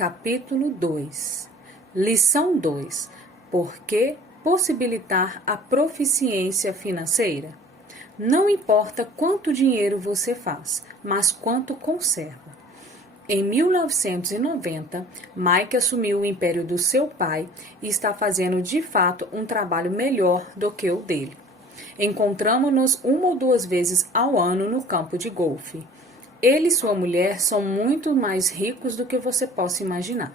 Capítulo 2. Lição 2. Por que possibilitar a proficiência financeira? Não importa quanto dinheiro você faz, mas quanto conserva. Em 1990, Mike assumiu o império do seu pai e está fazendo de fato um trabalho melhor do que o dele. Encontramos-nos uma ou duas vezes ao ano no campo de golfe. Ele e sua mulher são muito mais ricos do que você possa imaginar.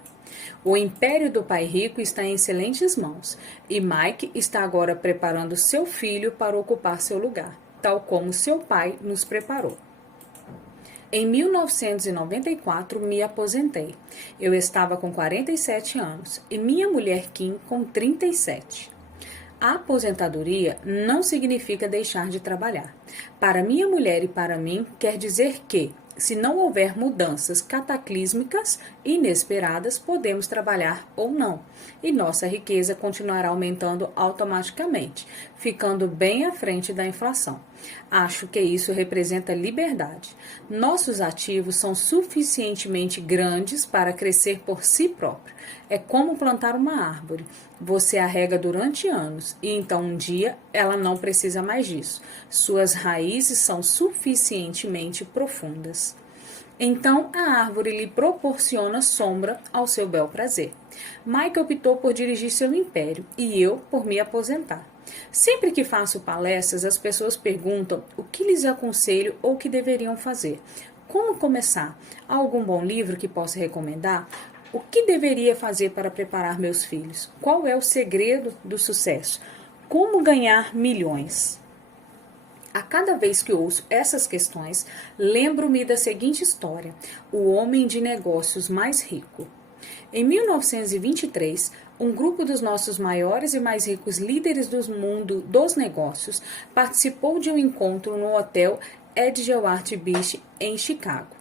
O império do pai rico está em excelentes mãos e Mike está agora preparando seu filho para ocupar seu lugar, tal como seu pai nos preparou. Em 1994, me aposentei. Eu estava com 47 anos e minha mulher Kim com 37. A aposentadoria não significa deixar de trabalhar. Para minha mulher e para mim, quer dizer que, se não houver mudanças cataclísmicas inesperadas, podemos trabalhar ou não, e nossa riqueza continuará aumentando automaticamente, ficando bem à frente da inflação. Acho que isso representa liberdade. Nossos ativos são suficientemente grandes para crescer por si próprio. É como plantar uma árvore. Você a rega durante anos e então um dia ela não precisa mais disso. Suas raízes são suficientemente profundas. Então a árvore lhe proporciona sombra ao seu bel prazer. Mike optou por dirigir seu império e eu por me aposentar. Sempre que faço palestras, as pessoas perguntam o que lhes aconselho ou o que deveriam fazer. Como começar? Há algum bom livro que possa recomendar? O que deveria fazer para preparar meus filhos? Qual é o segredo do sucesso? Como ganhar milhões? A cada vez que ouço essas questões, lembro-me da seguinte história: o homem de negócios mais rico. Em 1923, um grupo dos nossos maiores e mais ricos líderes do mundo dos negócios participou de um encontro no hotel Edgewater Beach, em Chicago.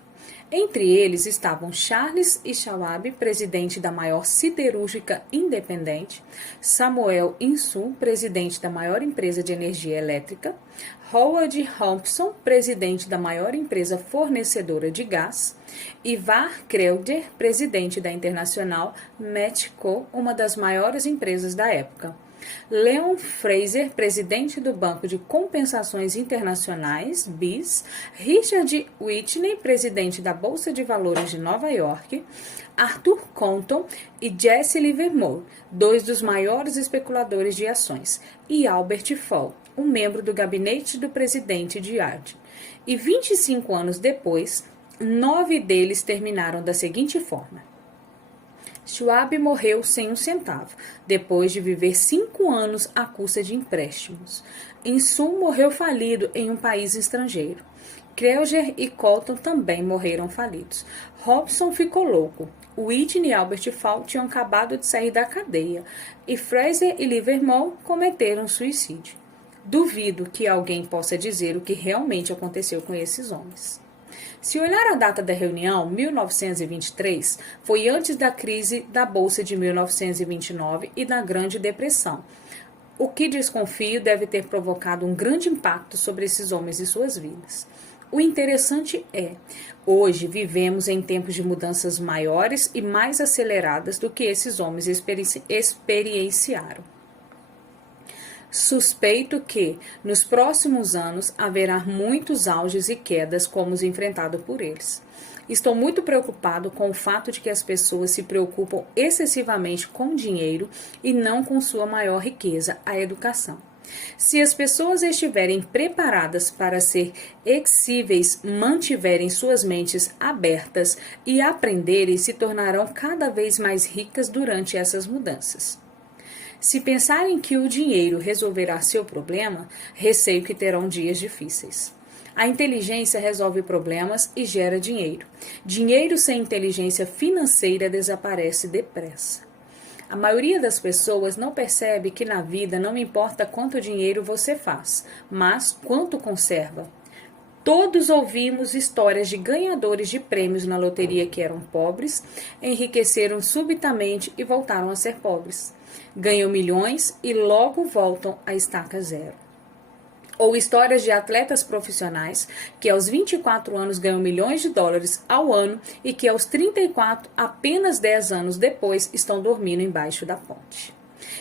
Entre eles estavam Charles E. Schwab, presidente da maior siderúrgica independente, Samuel Insull, presidente da maior empresa de energia elétrica, Howard Hampson, presidente da maior empresa fornecedora de gás, Ivar Kreuger, presidente da Internacional Metco, uma das maiores empresas da época. Leon Fraser, presidente do Banco de Compensações Internacionais, BIS, Richard Whitney, presidente da Bolsa de Valores de Nova York, Arthur Compton e Jesse Livermore, dois dos maiores especuladores de ações, e Albert Fall, um membro do gabinete do presidente de Yard. E 25 anos depois, 9 deles terminaram da seguinte forma: Schwab morreu sem um centavo, depois de viver 5 anos à custa de empréstimos. Insull morreu falido em um país estrangeiro. Kreuger e Compton também morreram falidos. Hobson ficou louco. Whitney e Albert Fall tinham acabado de sair da cadeia. E Fraser e Livermore cometeram suicídio. Duvido que alguém possa dizer o que realmente aconteceu com esses homens. Se olhar a data da reunião, 1923, foi antes da crise da Bolsa de 1929 e da Grande Depressão, o que desconfio deve ter provocado um grande impacto sobre esses homens e suas vidas. O interessante é, hoje vivemos em tempos de mudanças maiores e mais aceleradas do que esses homens experienciaram. Suspeito que, nos próximos anos, haverá muitos auges e quedas como os enfrentados por eles. Estou muito preocupado com o fato de que as pessoas se preocupam excessivamente com dinheiro e não com sua maior riqueza, a educação. Se as pessoas estiverem preparadas para ser exíveis, mantiverem suas mentes abertas e aprenderem, se tornarão cada vez mais ricas durante essas mudanças. Se pensarem que o dinheiro resolverá seu problema, receio que terão dias difíceis. A inteligência resolve problemas e gera dinheiro. Dinheiro sem inteligência financeira desaparece depressa. A maioria das pessoas não percebe que na vida não importa quanto dinheiro você faz, mas quanto conserva. Todos ouvimos histórias de ganhadores de prêmios na loteria que eram pobres, enriqueceram subitamente e voltaram a ser pobres. Ganham milhões e logo voltam à estaca zero. Ou histórias de atletas profissionais que aos 24 anos ganham milhões de dólares ao ano e que aos 34, apenas 10 anos depois, estão dormindo embaixo da ponte.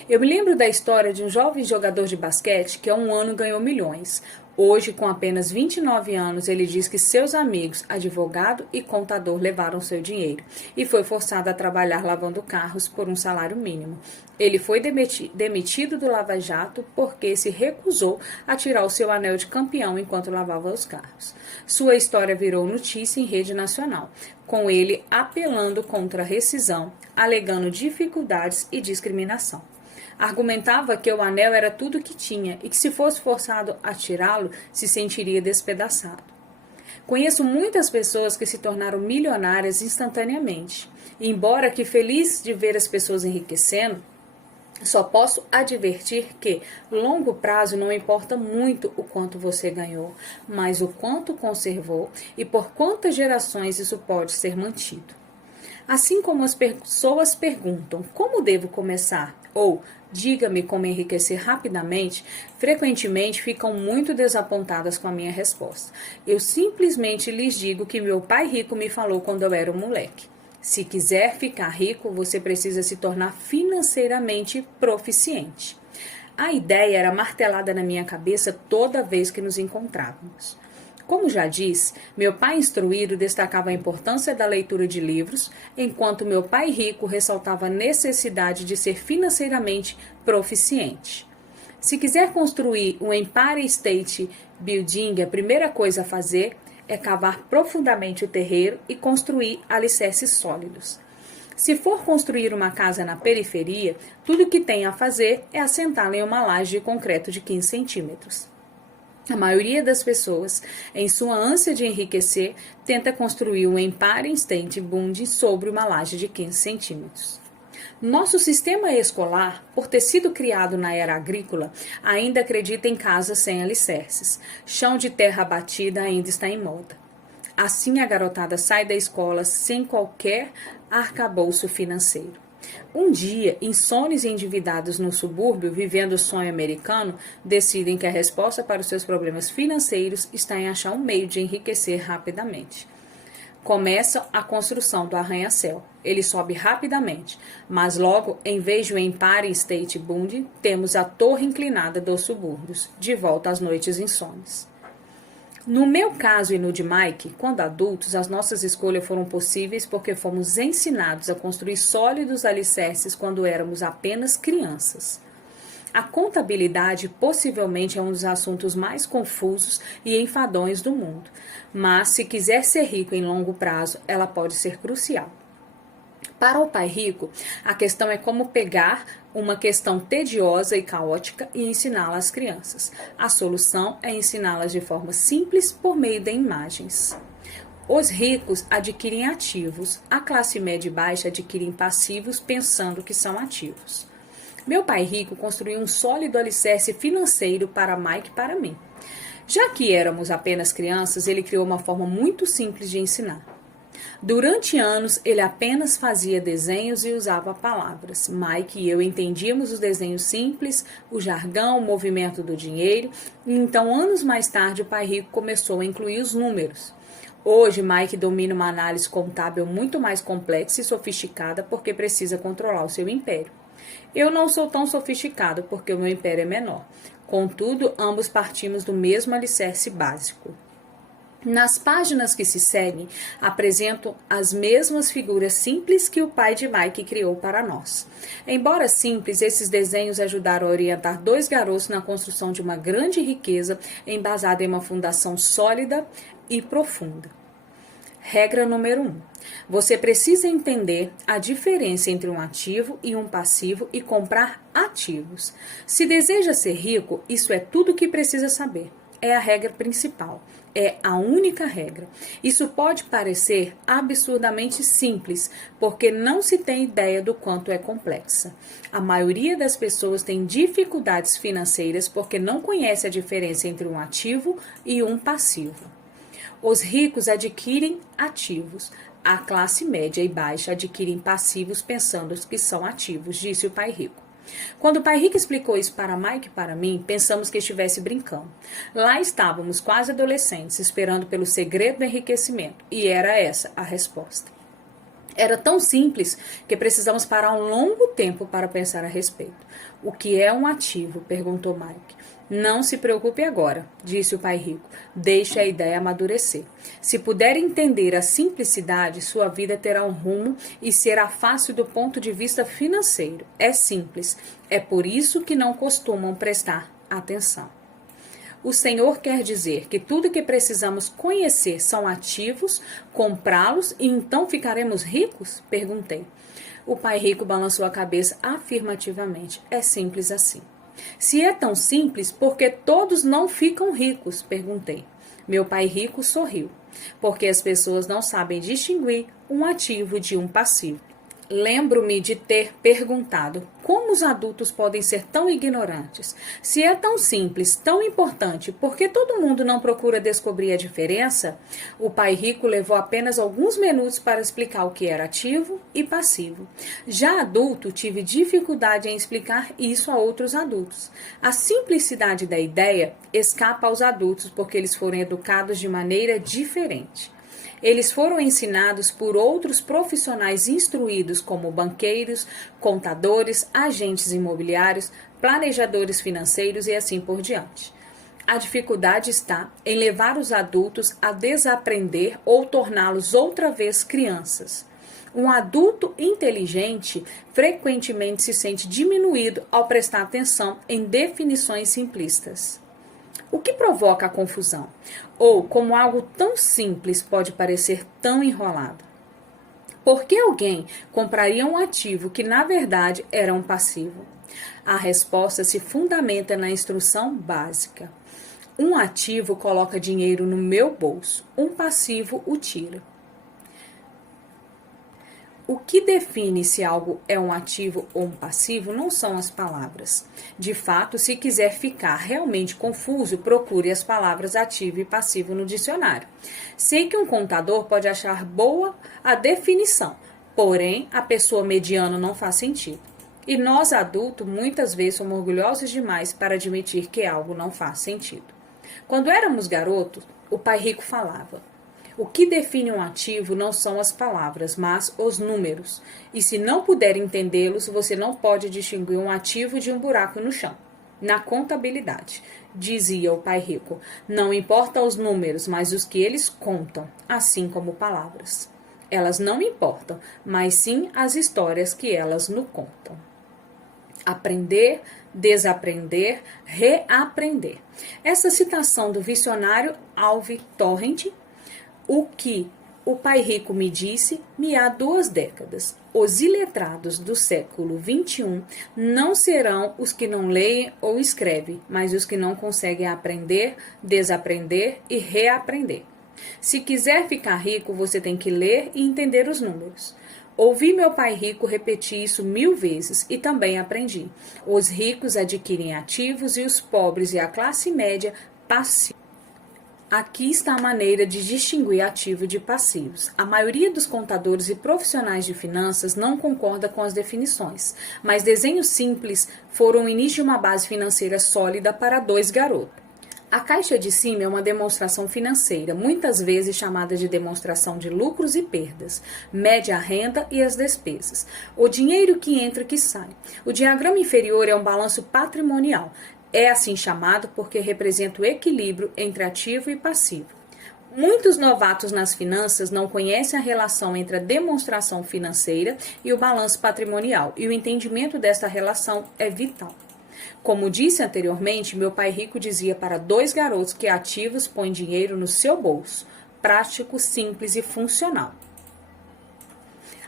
Eu me lembro da história de um jovem jogador de basquete que há um ano ganhou milhões. Hoje, com apenas 29 anos, ele diz que seus amigos, advogado e contador, levaram seu dinheiro e foi forçado a trabalhar lavando carros por um salário mínimo. Ele foi demitido do Lava Jato porque se recusou a tirar o seu anel de campeão enquanto lavava os carros. Sua história virou notícia em rede nacional, com ele apelando contra a rescisão, alegando dificuldades e discriminação. Argumentava que o anel era tudo que tinha e que se fosse forçado a tirá-lo, se sentiria despedaçado. Conheço muitas pessoas que se tornaram milionárias instantaneamente. E embora que feliz de ver as pessoas enriquecendo, só posso advertir que, longo prazo, não importa muito o quanto você ganhou, mas o quanto conservou e por quantas gerações isso pode ser mantido. Assim como as pessoas perguntam como devo começar ou diga-me como enriquecer rapidamente, frequentemente ficam muito desapontadas com a minha resposta. Eu simplesmente lhes digo que meu pai rico me falou quando eu era um moleque. Se quiser ficar rico, você precisa se tornar financeiramente proficiente. A ideia era martelada na minha cabeça toda vez que nos encontrávamos. Como já disse, meu pai instruído destacava a importância da leitura de livros, enquanto meu pai rico ressaltava a necessidade de ser financeiramente proficiente. Se quiser construir um Empire State Building, a primeira coisa a fazer é cavar profundamente o terreno e construir alicerces sólidos. Se for construir uma casa na periferia, tudo o que tem a fazer é assentá-la em uma laje de concreto de 15 centímetros. A maioria das pessoas, em sua ânsia de enriquecer, tenta construir um Empire State Building sobre uma laje de 15 centímetros. Nosso sistema escolar, por ter sido criado na era agrícola, ainda acredita em casas sem alicerces. Chão de terra batida ainda está em moda. Assim, a garotada sai da escola sem qualquer arcabouço financeiro. Um dia, insones e endividados no subúrbio, vivendo o sonho americano, decidem que a resposta para os seus problemas financeiros está em achar um meio de enriquecer rapidamente. Começa a construção do arranha-céu. Ele sobe rapidamente, mas logo, em vez de um Empire State Building, temos a torre inclinada dos subúrbios, de volta às noites insones. No meu caso e no de Mike, quando adultos, as nossas escolhas foram possíveis porque fomos ensinados a construir sólidos alicerces quando éramos apenas crianças. A contabilidade possivelmente é um dos assuntos mais confusos e enfadonhos do mundo, mas se quiser ser rico em longo prazo, ela pode ser crucial. Para o pai rico, a questão é como pegar uma questão tediosa e caótica e ensiná-la às crianças. A solução é ensiná-las de forma simples por meio de imagens. Os ricos adquirem ativos, a classe média e baixa adquirem passivos pensando que são ativos. Meu pai rico construiu um sólido alicerce financeiro para Mike e para mim. Já que éramos apenas crianças, ele criou uma forma muito simples de ensinar. Durante anos, ele apenas fazia desenhos e usava palavras. Mike e eu entendíamos os desenhos simples, o jargão, o movimento do dinheiro. E então, anos mais tarde, o pai rico começou a incluir os números. Hoje, Mike domina uma análise contábil muito mais complexa e sofisticada porque precisa controlar o seu império. Eu não sou tão sofisticado porque o meu império é menor. Contudo, ambos partimos do mesmo alicerce básico. Nas páginas que se seguem, apresento as mesmas figuras simples que o pai de Mike criou para nós. Embora simples, esses desenhos ajudaram a orientar dois garotos na construção de uma grande riqueza embasada em uma fundação sólida e profunda. Regra número 1. Você precisa entender a diferença entre um ativo e um passivo e comprar ativos. Se deseja ser rico, isso é tudo o que precisa saber. É a regra principal. É a única regra. Isso pode parecer absurdamente simples, porque não se tem ideia do quanto é complexa. A maioria das pessoas tem dificuldades financeiras porque não conhece a diferença entre um ativo e um passivo. Os ricos adquirem ativos. A classe média e baixa adquirem passivos pensando que são ativos, disse o pai rico. Quando o pai Rico explicou isso para Mike e para mim, pensamos que estivesse brincando. Lá estávamos, quase adolescentes, esperando pelo segredo do enriquecimento, e era essa a resposta. Era tão simples que precisamos parar um longo tempo para pensar a respeito. O que é um ativo? Perguntou Mike. Não se preocupe agora, disse o pai Rico. Deixe a ideia amadurecer. Se puder entender a simplicidade, sua vida terá um rumo e será fácil do ponto de vista financeiro. É simples. É por isso que não costumam prestar atenção. O Senhor quer dizer que tudo que precisamos conhecer são ativos, comprá-los e então ficaremos ricos? Perguntei. O pai Rico balançou a cabeça afirmativamente. É simples assim. Se é tão simples, por que todos não ficam ricos? Perguntei. Meu pai Rico sorriu. Porque as pessoas não sabem distinguir um ativo de um passivo. Lembro-me de ter perguntado como os adultos podem ser tão ignorantes. Se é tão simples, tão importante, por que todo mundo não procura descobrir a diferença? O pai Rico levou apenas alguns minutos para explicar o que era ativo e passivo. Já adulto, tive dificuldade em explicar isso a outros adultos. A simplicidade da ideia escapa aos adultos porque eles foram educados de maneira diferente. Eles foram ensinados por outros profissionais instruídos como banqueiros, contadores, agentes imobiliários, planejadores financeiros e assim por diante. A dificuldade está em levar os adultos a desaprender ou torná-los outra vez crianças. Um adulto inteligente frequentemente se sente diminuído ao prestar atenção em definições simplistas. O que provoca a confusão? Ou como algo tão simples pode parecer tão enrolado? Por que alguém compraria um ativo que na verdade era um passivo? A resposta se fundamenta na instrução básica. Um ativo coloca dinheiro no meu bolso, um passivo o tira. O que define se algo é um ativo ou um passivo não são as palavras. De fato, se quiser ficar realmente confuso, procure as palavras ativo e passivo no dicionário. Sei que um contador pode achar boa a definição, porém, a pessoa mediana não faz sentido. E nós, adultos, muitas vezes somos orgulhosos demais para admitir que algo não faz sentido. Quando éramos garotos, o pai Rico falava: o que define um ativo não são as palavras, mas os números. E se não puder entendê-los, você não pode distinguir um ativo de um buraco no chão. Na contabilidade, dizia o pai Rico, não importa os números, mas os que eles contam, assim como palavras. Elas não importam, mas sim as histórias que elas nos contam. Aprender, desaprender, reaprender. Essa citação do visionário Alvin Torrent, o que o pai Rico me disse há 2 décadas. Os iletrados do século XXI não serão os que não leem ou escrevem, mas os que não conseguem aprender, desaprender e reaprender. Se quiser ficar rico, você tem que ler e entender os números. Ouvi meu pai Rico repetir isso 1000 vezes e também aprendi. Os ricos adquirem ativos e os pobres e a classe média passivos. Aqui está a maneira de distinguir ativo de passivos. A maioria dos contadores e profissionais de finanças não concorda com as definições, mas desenhos simples foram o início de uma base financeira sólida para 2 garotos. A caixa de cima é uma demonstração financeira, muitas vezes chamada de demonstração de lucros e perdas, mede a renda e as despesas, o dinheiro que entra e que sai. O diagrama inferior é um balanço patrimonial. É assim chamado porque representa o equilíbrio entre ativo e passivo. Muitos novatos nas finanças não conhecem a relação entre a demonstração financeira e o balanço patrimonial, e o entendimento dessa relação é vital. Como disse anteriormente, meu pai Rico dizia para 2 garotos que ativos põem dinheiro no seu bolso, prático, simples e funcional.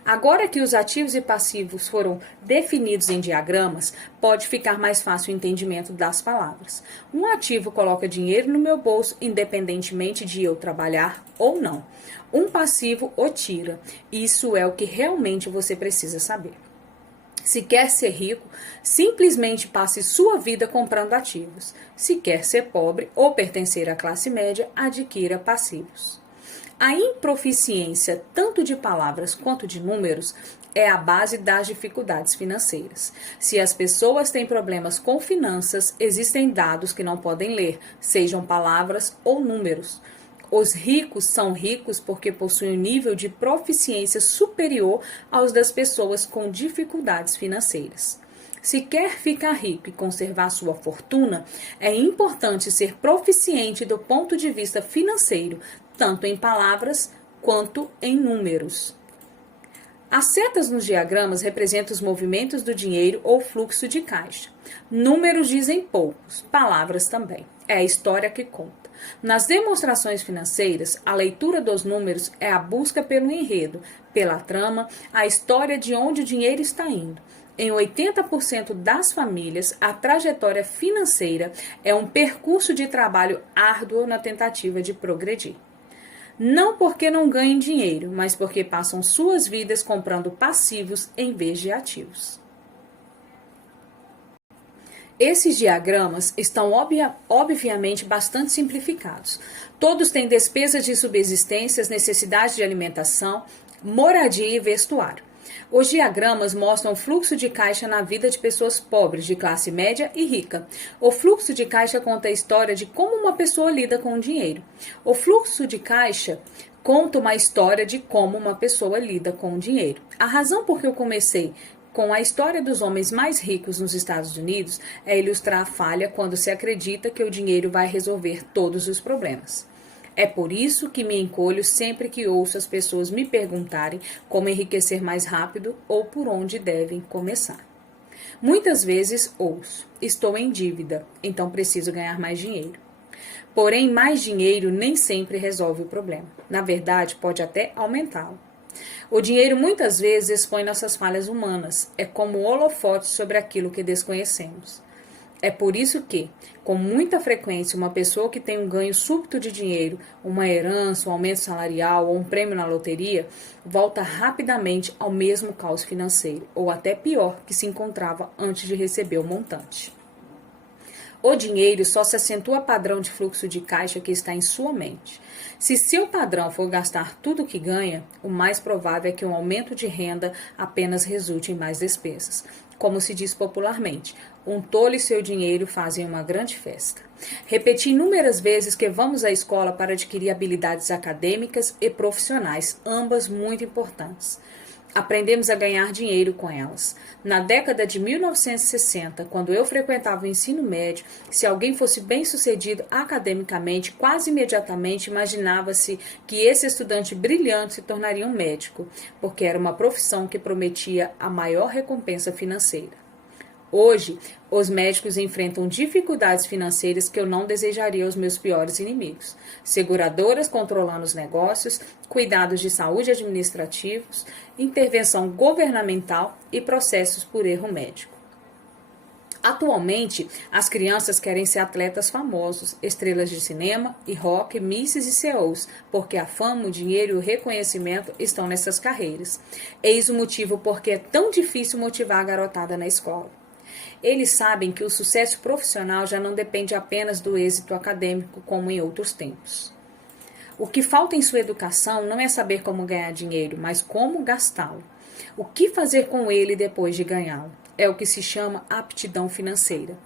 Agora que os ativos e passivos foram definidos em diagramas, pode ficar mais fácil o entendimento das palavras. Um ativo coloca dinheiro no meu bolso, independentemente de eu trabalhar ou não. Um passivo o tira. Isso é o que realmente você precisa saber. Se quer ser rico, simplesmente passe sua vida comprando ativos. Se quer ser pobre ou pertencer à classe média, adquira passivos. A improficiência, tanto de palavras quanto de números, é a base das dificuldades financeiras. Se as pessoas têm problemas com finanças, existem dados que não podem ler, sejam palavras ou números. Os ricos são ricos porque possuem um nível de proficiência superior aos das pessoas com dificuldades financeiras. Se quer ficar rico e conservar sua fortuna, é importante ser proficiente do ponto de vista financeiro, tanto em palavras quanto em números. As setas nos diagramas representam os movimentos do dinheiro ou fluxo de caixa. Números dizem poucos, palavras também. É a história que conta. Nas demonstrações financeiras, a leitura dos números é a busca pelo enredo, pela trama, a história de onde o dinheiro está indo. Em 80% das famílias, a trajetória financeira é um percurso de trabalho árduo na tentativa de progredir. Não porque não ganhem dinheiro, mas porque passam suas vidas comprando passivos em vez de ativos. Esses diagramas estão obviamente bastante simplificados. Todos têm despesas de subsistência, necessidades de alimentação, moradia e vestuário. Os diagramas mostram o fluxo de caixa na vida de pessoas pobres, de classe média e rica. O fluxo de caixa conta a história de como uma pessoa lida com o dinheiro. O fluxo de caixa conta uma história de como uma pessoa lida com o dinheiro. A razão por que eu comecei com a história dos homens mais ricos nos Estados Unidos é ilustrar a falha quando se acredita que o dinheiro vai resolver todos os problemas. É por isso que me encolho sempre que ouço as pessoas me perguntarem como enriquecer mais rápido ou por onde devem começar. Muitas vezes ouço: estou em dívida, então preciso ganhar mais dinheiro. Porém, mais dinheiro nem sempre resolve o problema. Na verdade, pode até aumentá-lo. O dinheiro muitas vezes expõe nossas falhas humanas. É como holofote sobre aquilo que desconhecemos. É por isso que, com muita frequência, uma pessoa que tem um ganho súbito de dinheiro, uma herança, um aumento salarial ou um prêmio na loteria, volta rapidamente ao mesmo caos financeiro, ou até pior, que se encontrava antes de receber o montante. O dinheiro só se acentua padrão de fluxo de caixa que está em sua mente. Se seu padrão for gastar tudo o que ganha, o mais provável é que um aumento de renda apenas resulte em mais despesas. Como se diz popularmente, um tolo e seu dinheiro fazem uma grande festa. Repeti inúmeras vezes que vamos à escola para adquirir habilidades acadêmicas e profissionais, ambas muito importantes. Aprendemos a ganhar dinheiro com elas. Na década de 1960, quando eu frequentava o ensino médio, se alguém fosse bem-sucedido academicamente, quase imediatamente imaginava-se que esse estudante brilhante se tornaria um médico, porque era uma profissão que prometia a maior recompensa financeira. Hoje, os médicos enfrentam dificuldades financeiras que eu não desejaria aos meus piores inimigos. Seguradoras controlando os negócios, cuidados de saúde administrativos, intervenção governamental e processos por erro médico. Atualmente, as crianças querem ser atletas famosos, estrelas de cinema e rock, misses e CEOs, porque a fama, o dinheiro e o reconhecimento estão nessas carreiras. Eis o motivo porque é tão difícil motivar a garotada na escola. Eles sabem que o sucesso profissional já não depende apenas do êxito acadêmico, como em outros tempos. O que falta em sua educação não é saber como ganhar dinheiro, mas como gastá-lo. O que fazer com ele depois de ganhá-lo? É o que se chama aptidão financeira.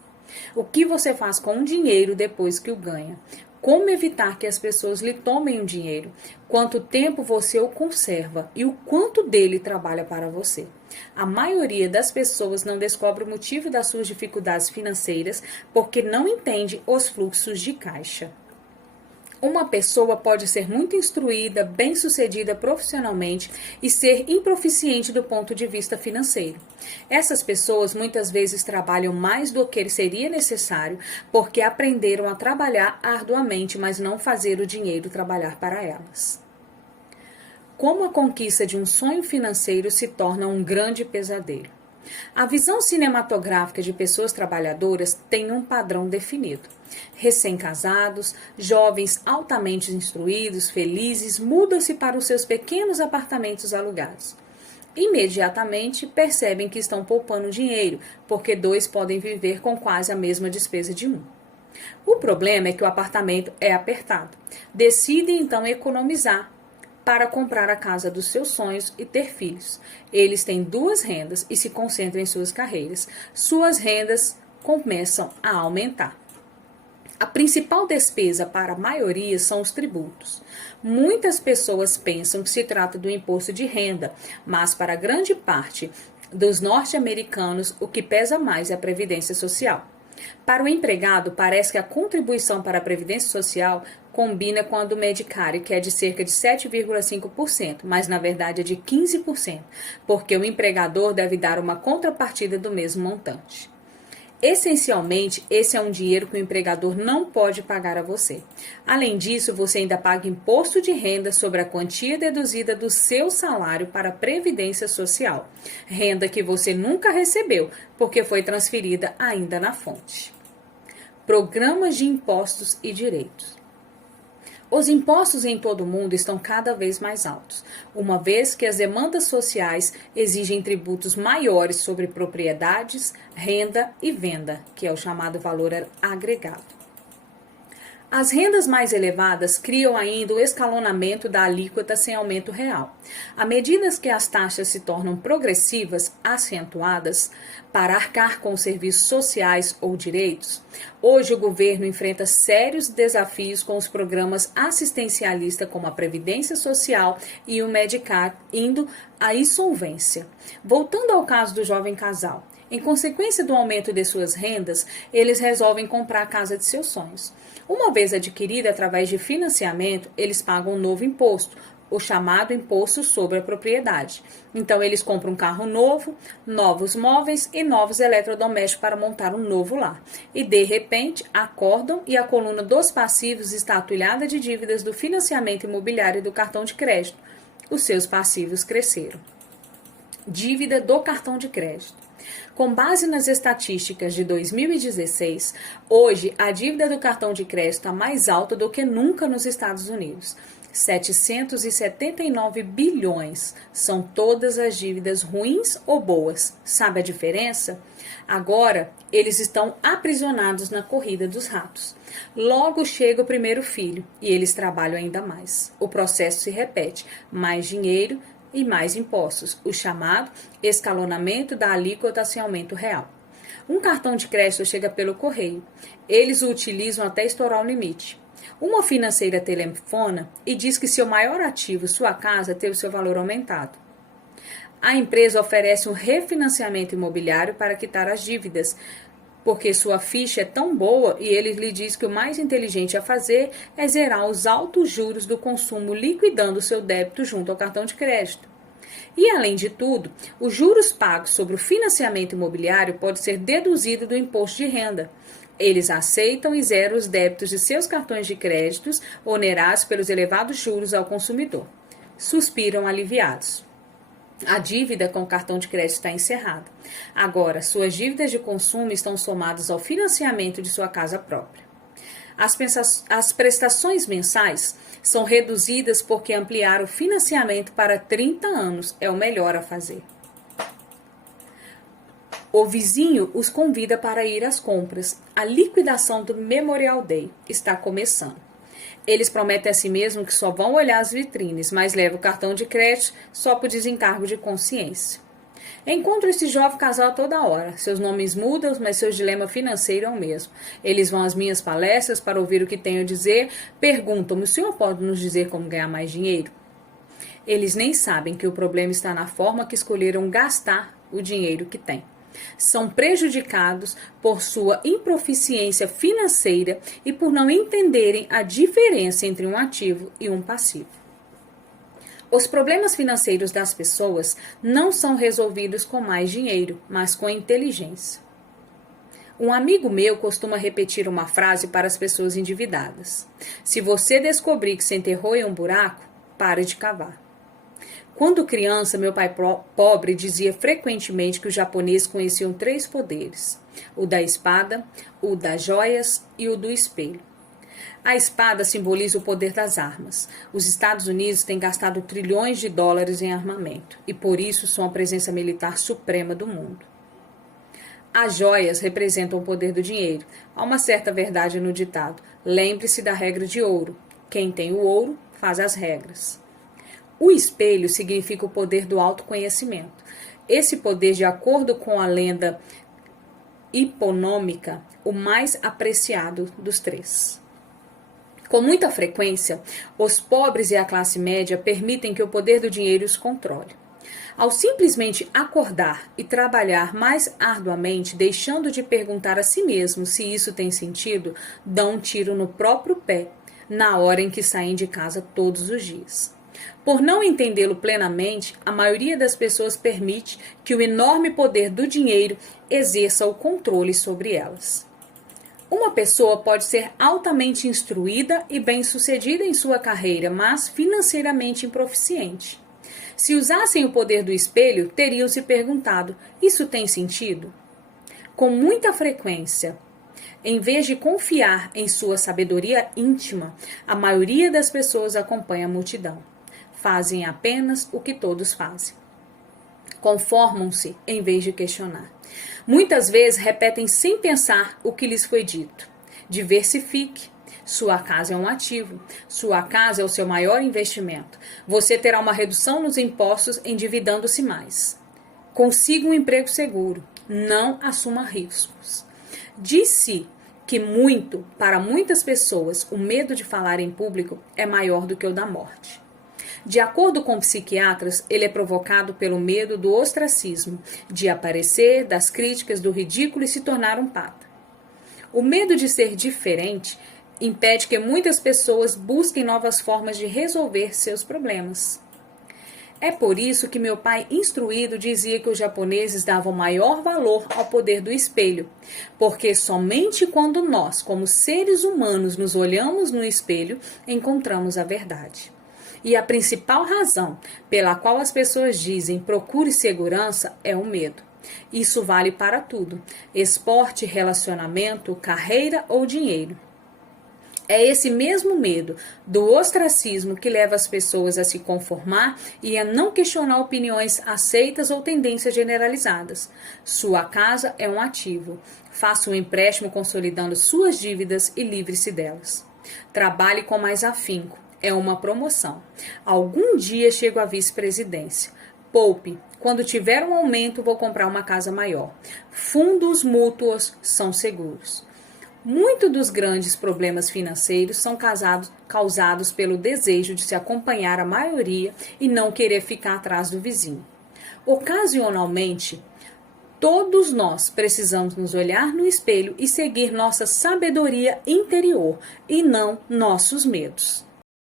O que você faz com o dinheiro depois que o ganha? Como evitar que as pessoas lhe tomem o dinheiro? Quanto tempo você o conserva e o quanto dele trabalha para você? A maioria das pessoas não descobre o motivo das suas dificuldades financeiras porque não entende os fluxos de caixa. Uma pessoa pode ser muito instruída, bem-sucedida profissionalmente e ser improficiente do ponto de vista financeiro. Essas pessoas muitas vezes trabalham mais do que seria necessário porque aprenderam a trabalhar arduamente, mas não fazer o dinheiro trabalhar para elas. Como a conquista de um sonho financeiro se torna um grande pesadelo. A visão cinematográfica de pessoas trabalhadoras tem um padrão definido. Recém-casados, jovens altamente instruídos, felizes, mudam-se para os seus pequenos apartamentos alugados. Imediatamente percebem que estão poupando dinheiro, porque dois podem viver com quase a mesma despesa de um. O problema é que o apartamento é apertado. Decidem então economizar, para comprar a casa dos seus sonhos e ter filhos. Eles têm duas rendas e se concentram em suas carreiras. Suas rendas começam a aumentar. A principal despesa para a maioria são os tributos. Muitas pessoas pensam que se trata do imposto de renda, mas para grande parte dos norte-americanos o que pesa mais é a previdência social. Para o empregado, parece que a contribuição para a previdência social combina com a do Medicare, que é de cerca de 7,5%, mas na verdade é de 15%, porque o empregador deve dar uma contrapartida do mesmo montante. Essencialmente, esse é um dinheiro que o empregador não pode pagar a você. Além disso, você ainda paga imposto de renda sobre a quantia deduzida do seu salário para a Previdência Social, renda que você nunca recebeu, porque foi transferida ainda na fonte. Programas de impostos e direitos. Os impostos em todo o mundo estão cada vez mais altos, uma vez que as demandas sociais exigem tributos maiores sobre propriedades, renda e venda, que é o chamado valor agregado. As rendas mais elevadas criam ainda o escalonamento da alíquota sem aumento real. À medida que as taxas se tornam progressivas, acentuadas, para arcar com serviços sociais ou direitos, hoje o governo enfrenta sérios desafios com os programas assistencialistas como a Previdência Social e o Medicare indo à insolvência. Voltando ao caso do jovem casal, em consequência do aumento de suas rendas, eles resolvem comprar a casa de seus sonhos. Uma vez adquirida através de financiamento, eles pagam um novo imposto, o chamado imposto sobre a propriedade. Então, eles compram um carro novo, novos móveis e novos eletrodomésticos para montar um novo lar. E, de repente, acordam e a coluna dos passivos está atulhada de dívidas do financiamento imobiliário e do cartão de crédito. Os seus passivos cresceram. Dívida do cartão de crédito. Com base nas estatísticas de 2016, hoje a dívida do cartão de crédito está mais alta do que nunca nos Estados Unidos. 779 bilhões. São todas as dívidas ruins ou boas. Sabe a diferença? Agora, eles estão aprisionados na corrida dos ratos. Logo chega o primeiro filho e eles trabalham ainda mais. O processo se repete. Mais dinheiro e mais impostos, o chamado escalonamento da alíquota sem aumento real. Um cartão de crédito chega pelo correio. Eles o utilizam até estourar o limite. Uma financeira telefona e diz que seu maior ativo, sua casa, teve seu valor aumentado. A empresa oferece um refinanciamento imobiliário para quitar as dívidas, porque sua ficha é tão boa e ele lhe diz que o mais inteligente a fazer é zerar os altos juros do consumo liquidando seu débito junto ao cartão de crédito. E, além de tudo, os juros pagos sobre o financiamento imobiliário podem ser deduzidos do imposto de renda. Eles aceitam e zeram os débitos de seus cartões de créditos onerados pelos elevados juros ao consumidor. Suspiram aliviados. A dívida com o cartão de crédito está encerrada. Agora, suas dívidas de consumo estão somadas ao financiamento de sua casa própria. As prestações mensais são reduzidas porque ampliar o financiamento para 30 anos é o melhor a fazer. O vizinho os convida para ir às compras. A liquidação do Memorial Day está começando. Eles prometem a si mesmos que só vão olhar as vitrines, mas levam o cartão de crédito só por desencargo de consciência. Encontro esse jovem casal toda hora. Seus nomes mudam, mas seu dilema financeiro é o mesmo. Eles vão às minhas palestras para ouvir o que tenho a dizer. Perguntam-me, o senhor pode nos dizer como ganhar mais dinheiro? Eles nem sabem que o problema está na forma que escolheram gastar o dinheiro que têm. São prejudicados por sua improficiência financeira e por não entenderem a diferença entre um ativo e um passivo. Os problemas financeiros das pessoas não são resolvidos com mais dinheiro, mas com inteligência. Um amigo meu costuma repetir uma frase para as pessoas endividadas: se você descobrir que se enterrou em um buraco, pare de cavar. Quando criança, meu pai pobre dizia frequentemente que os japoneses conheciam 3 poderes: o da espada, o das joias e o do espelho. A espada simboliza o poder das armas. Os Estados Unidos têm gastado trilhões de dólares em armamento e por isso são a presença militar suprema do mundo. As joias representam o poder do dinheiro. Há uma certa verdade no ditado: lembre-se da regra de ouro. Quem tem o ouro faz as regras. O espelho significa o poder do autoconhecimento. Esse poder, de acordo com a lenda hiponômica, o mais apreciado dos três. Com muita frequência, os pobres e a classe média permitem que o poder do dinheiro os controle. Ao simplesmente acordar e trabalhar mais arduamente, deixando de perguntar a si mesmo se isso tem sentido, dão um tiro no próprio pé na hora em que saem de casa todos os dias. Por não entendê-lo plenamente, a maioria das pessoas permite que o enorme poder do dinheiro exerça o controle sobre elas. Uma pessoa pode ser altamente instruída e bem-sucedida em sua carreira, mas financeiramente improficiente. Se usassem o poder do espelho, teriam se perguntado: isso tem sentido? Com muita frequência, em vez de confiar em sua sabedoria íntima, a maioria das pessoas acompanha a multidão. Fazem apenas o que todos fazem. Conformam-se em vez de questionar. Muitas vezes repetem sem pensar o que lhes foi dito. Diversifique. Sua casa é um ativo. Sua casa é o seu maior investimento. Você terá uma redução nos impostos endividando-se mais. Consiga um emprego seguro. Não assuma riscos. Disse que para muitas pessoas, o medo de falar em público é maior do que o da morte. De acordo com psiquiatras, ele é provocado pelo medo do ostracismo, de aparecer, das críticas, do ridículo e se tornar um pata. O medo de ser diferente impede que muitas pessoas busquem novas formas de resolver seus problemas. É por isso que meu pai instruído dizia que os japoneses davam maior valor ao poder do espelho, porque somente quando nós, como seres humanos, nos olhamos no espelho, encontramos a verdade. E a principal razão pela qual as pessoas dizem procure segurança é o medo. Isso vale para tudo: esporte, relacionamento, carreira ou dinheiro. É esse mesmo medo do ostracismo que leva as pessoas a se conformar e a não questionar opiniões aceitas ou tendências generalizadas. Sua casa é um ativo. Faça um empréstimo consolidando suas dívidas e livre-se delas. Trabalhe com mais afinco. É uma promoção. Algum dia chego à vice-presidência. Poupe. Quando tiver um aumento, vou comprar uma casa maior. Fundos mútuos são seguros. Muitos dos grandes problemas financeiros são causados pelo desejo de se acompanhar a maioria e não querer ficar atrás do vizinho. Ocasionalmente, todos nós precisamos nos olhar no espelho e seguir nossa sabedoria interior e não nossos medos.